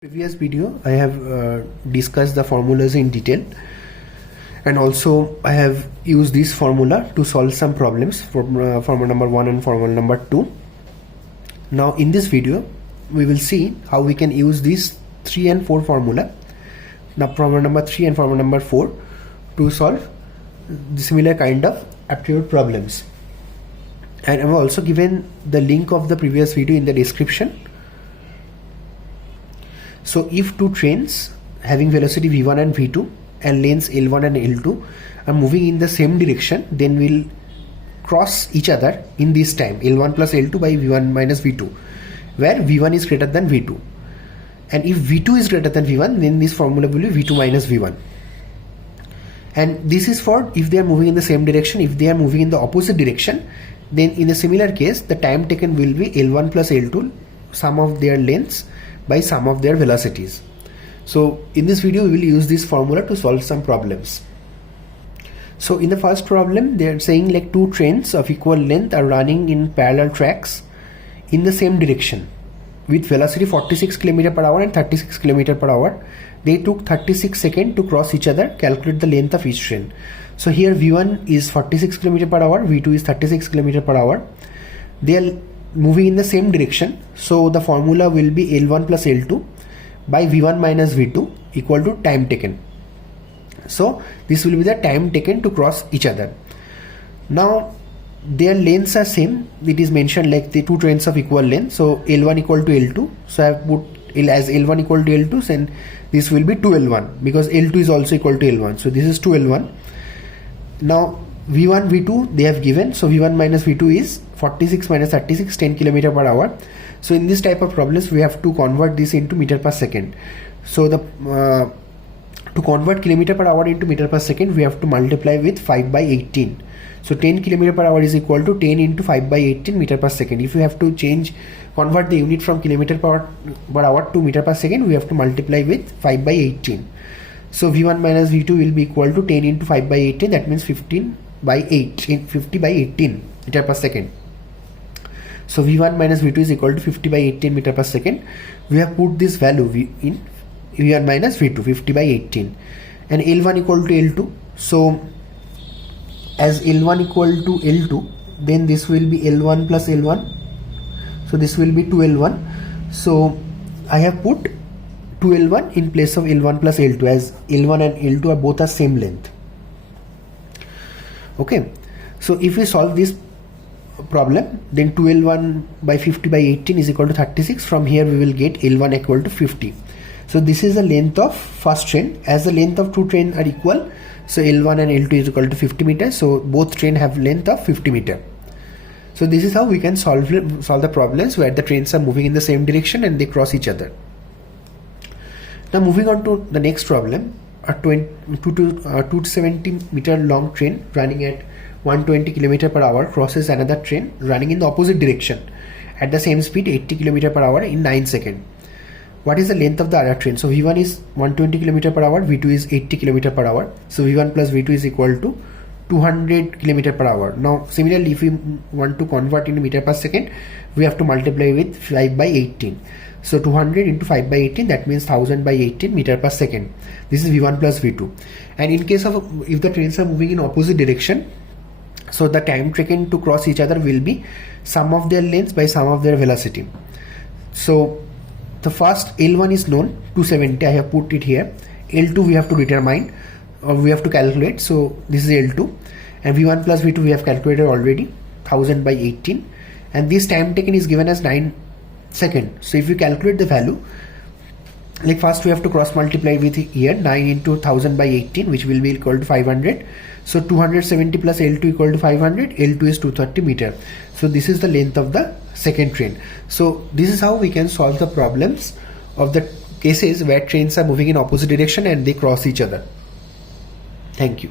Previous video I have discussed the formulas in detail, and also I have used this formula to solve some problems from formula number 1 and formula number 2. Now in this video we will see how we can use these 3 and 4 formula, now formula number 3 and formula number 4, to solve the similar kind of aptitude problems. And I have also given the link of the previous video in the description. So if two trains having velocity v1 and v2 and lengths L1 and L2 are moving in the same direction, then we'll cross each other in this time L1 plus L2 by v1 minus v2, where v1 is greater than v2. And if v2 is greater than v1, then this formula will be v2 minus v1. And this is for if they are moving in the same direction. If they are moving in the opposite direction, then in a similar case the time taken will be L1 plus L2, sum of their lengths by sum of their velocities. So in this video we will use this formula to solve some problems. So in the first problem they are saying like two trains of equal length are running in parallel tracks in the same direction with velocity 46 km per hour and 36 km per hour. They took 36 seconds to cross each other. Calculate the length of each train. So here v1 is 46 km per hour, v2 is 36 km per hour. They are moving in the same direction, so the formula will be L1 plus L2 by v1 minus v2 equal to time taken. So this will be the time taken to cross each other. Now their lengths are same. It is mentioned like the two trains of equal length, so L1 equal to L2, so I have put as L1 equal to L2, then this will be 2L1 because L2 is also equal to L1, so this is 2L1. Now v1 v2 they have given, so v1 minus v2 is 46 minus 36, 10 km per hour. So in this type of problems we have to convert this into meter per second. So the to convert kilometer per hour into meter per second, we have to multiply with 5 by 18. So 10 km per hour is equal to 10 into 5 by 18 meter per second. If you have to convert the unit from kilometer per hour to meter per second, we have to multiply with 5 by 18. So v1 minus v2 will be equal to 10 into 5 by 18, that means 50 by 18 meter per second. So v1 minus v2 is equal to 50 by 18 meter per second. We have put this value in v1 minus v2, 50 by 18, and L1 equal to L2. So as L1 equal to L2, then this will be L1 plus L1, so this will be 2L1. So I have put 2L1 in place of L1 plus L2, as L1 and L2 are both the same length. Okay, so if we solve this problem, then 2L1 by 50 by 18 is equal to 36. From here we will get L1 equal to 50. So this is the length of first train. As the length of two trains are equal, so L1 and L2 is equal to 50 meters. So both trains have length of 50 meters. So this is how we can solve the problems where the trains are moving in the same direction and they cross each other. Now moving on to the next problem. A 270 meter long train running at 120 km per hour crosses another train running in the opposite direction at the same speed 80 km per hour in 9 seconds. What is the length of the other train? So v1 is 120 km per hour, v2 is 80 km per hour. So v1 plus v2 is equal to 200 km per hour. Now similarly, if we want to convert into meter per second, we have to multiply with 5 by 18. So 200 into 5 by 18, that means 1000 by 18 meter per second. This is v1 plus v2. And in case of if the trains are moving in opposite direction, so the time taken to cross each other will be sum of their lengths by sum of their velocity. So the first L1 is known, 270, I have put it here. L2 we have to determine, or we have to calculate, so this is L2. And v1 plus v2 we have calculated already, 1000 by 18. And this time taken is given as 9 seconds. So if we calculate the value, like first we have to cross multiply with here 9 into 1000 by 18, which will be equal to 500. So 270 plus L2 equal to 500. L2 is 230 meter. So this is the length of the second train. So this is how we can solve the problems of the cases where trains are moving in opposite direction and they cross each other. Thank you.